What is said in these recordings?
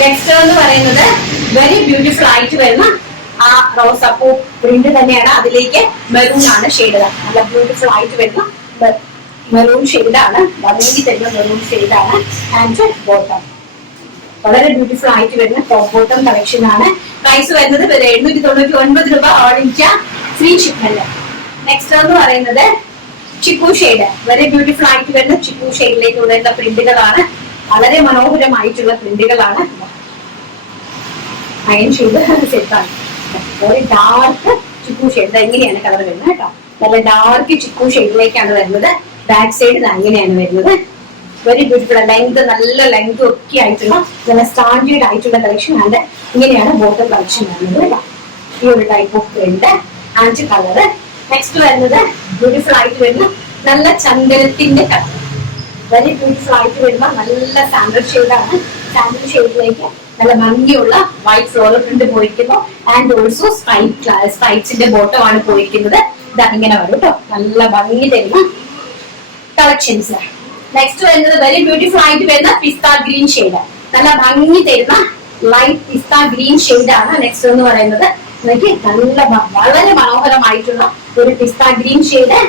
Next എന്ന് പറയുന്നത് very beautiful ആയിട്ട് വരുന്ന ആ റോസാപ്പൂ പ്രിന്റ് തന്നെയാണ്. അതിലേക്ക് മെറൂൺ ആണ് ഷെയ്ഡ്. നല്ല ബ്യൂട്ടിഫുൾ ആയിട്ട് വരുന്ന മെറൂൺ ഷെയ്ഡാണ്. ഭംഗി തരുന്ന മെറൂൺ ഷെയ്ഡാണ്. ആൻഡ് ബോട്ടം വളരെ ബ്യൂട്ടിഫുൾ ആയിട്ട് വരുന്ന ടോപ്പ് ബോട്ടം കളക്ഷൻ ആണ്. പ്രൈസ് വരുന്നത് 799 രൂപ. All India free shipment. Next എന്ന് പറയുന്നത് ചിക്കു ഷെയ്ഡ്. വളരെ ബ്യൂട്ടിഫുൾ ആയിട്ട് വരുന്ന ചിക്കു ഷെയ്ഡിലേക്ക് വരുന്ന പ്രിന്റുകളാണ്. വളരെ മനോഹരമായിട്ടുള്ള പ്രിന്റുകളാണ്. അയൺ ഷെയ്ഡ് സെറ്റാണ്. ഒരു ഡാർക്ക് ചിക്കു ഷെയ്ഡ്. എങ്ങനെയാണ് കളർ വരുന്നത് കേട്ടോ. നല്ല ഡാർക്ക് ചിക്കു ഷെയ്ഡിലേക്കാണ് വരുന്നത്. ബാക്ക് സൈഡ് അങ്ങനെയാണ് വരുന്നത്. Very beautiful. ലെങ്ത് നല്ല ലെങ്ത് ഒക്കെ ആയിട്ടുള്ള നല്ല സ്റ്റാൻഡേർഡ് ആയിട്ടുള്ള കളക്ഷൻ ആണ്. ഇങ്ങനെയാണ് ബോട്ടം കളക്ഷൻ വരുന്നത് കേട്ടോ. ഈ ഒരു type of print and colour. Next വരുന്നത് ബ്യൂട്ടിഫുൾ ആയിട്ട് വരുന്ന നല്ല ചന്ദനത്തിന്റെ കളർ. വെരി ബ്യൂട്ടിഫുൾ ആയിട്ട് വരുന്ന നല്ല സാൻഡൽ ഷെയ്ഡാണ്. സാൻഡൽ ഷെയ്ഡിലേക്ക് നല്ല ഭംഗിയുള്ള വൈറ്റ് ഫ്ലോറൽ പ്രിന്റ് പോയിരിക്കുന്നു. ആൻഡ് ഓൾസോ സ്ട്രൈപ്സിന്റെ ബോട്ടം ആണ് പോയിരിക്കുന്നത്. ഇതാണ് ഇങ്ങനെ വരും കേട്ടോ. നല്ല ഭംഗി തരുന്ന കളക്ഷൻസ്. നെക്സ്റ്റ് വരുന്നത് വെരി ബ്യൂട്ടിഫുൾ ആയിട്ട് വരുന്ന പിസ്ത ഗ്രീൻ ഷെയ്ഡ്. നല്ല ഭംഗി തരുന്ന ലൈറ്റ് പിസ്ത ഗ്രീൻ ഷെയ്ഡാണ് നെക്സ്റ്റ് എന്ന് പറയുന്നത്. എനിക്ക് നല്ല വളരെ മനോഹരമായിട്ടുള്ള ഒരു പിസ്ത ഗ്രീൻ ഷെയ്ഡ്.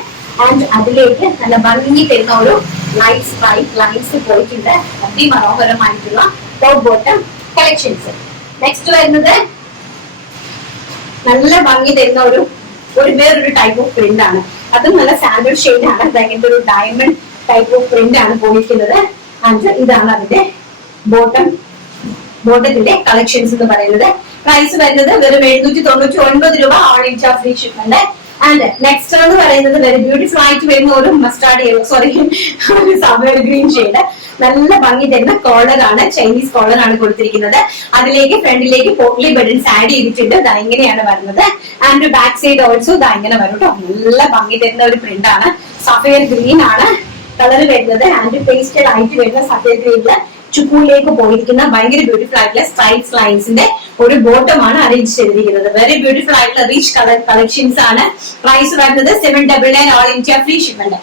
ആൻഡ് അതിലേക്ക് നല്ല ഭംഗി തരുന്ന ഒരു ലൈറ്റ് സ്ട്രൈപ്പ് ലൈൻസ് പോയിട്ടുണ്ട്. അതിമനോഹരമായിട്ടുള്ള ടോപ്പ് ബോട്ടം കളക്ഷൻസ്. നെക്സ്റ്റ് വരുന്നത് നല്ല ഭംഗി തരുന്ന ഒരു വേറൊരു ടൈപ്പ് ഓഫ് പ്രിന്റ് ആണ്. അതും നല്ല സാൻഡൽ ഷെയ്ഡാണ്. അങ്ങനത്തെ ഒരു ഡയമണ്ട് ടൈപ്പ് ഓഫ് പ്രിന്റ് ആണ് പോയിരിക്കുന്നത്. ആൻഡ് ഇതാണ് അതിന്റെ ബോട്ടത്തിന്റെ കളക്ഷൻസ് എന്ന് പറയുന്നത്. പ്രൈസ് വരുന്നത് വെറും 799 രൂപ. All India free shipment. And next എന്ന് പറയുന്നത് വെരി ബ്യൂട്ടിഫുൾ ആയിട്ട് വരുന്ന ഒരു മസ്റ്റാർഡ് യെല്ലോ ഒരു സഫയർ ഗ്രീൻ ഷെയ്ഡ്. നല്ല ഭംഗി തരുന്ന കോളർ ആണ്. ചൈനീസ് കോളർ ആണ് കൊടുത്തിരിക്കുന്നത്. അതിലേക്ക് ഫ്രണ്ടിലേക്ക് പോട്ട്ലി ബട്ടൺസ് ആഡ് ചെയ്തിട്ടുണ്ട്. ഇതാ ഇങ്ങനെയാണ് വരുന്നത്. ആൻഡ് ബാക്ക് സൈഡ് ഓൾസോ ഇതാ ഇങ്ങനെ വരും കേട്ടോ. നല്ല ഭംഗി തരുന്ന ഒരു പ്രിന്റ് ആണ്. സഫയർ ഗ്രീൻ ആണ് കളർ വരുന്നത്. ആൻഡ് പേസ്റ്റൽ ആയിട്ട് വരുന്ന സഫയർ ഗ്രീനില് ചുക്കൂലേക്ക് പോയിരിക്കുന്ന ഭയങ്കര ബ്യൂട്ടിഫുൾ ആയിട്ടുള്ള സ്ട്രൈപ്സ് ലൈൻസിന്റെ ഒരു ബോട്ടം ആണ് അറേഞ്ച് ചെയ്തിരിക്കുന്നത്. വെരി ബ്യൂട്ടിഫുൾ ആയിട്ടുള്ള റിച്ച് കളർ കളക്ഷൻസ് ആണ്. പ്രൈസ് വരുന്നത് 799 ഓൾ ഇന്ത്യ ഫ്രീ ഷിപ്മെന്റ്.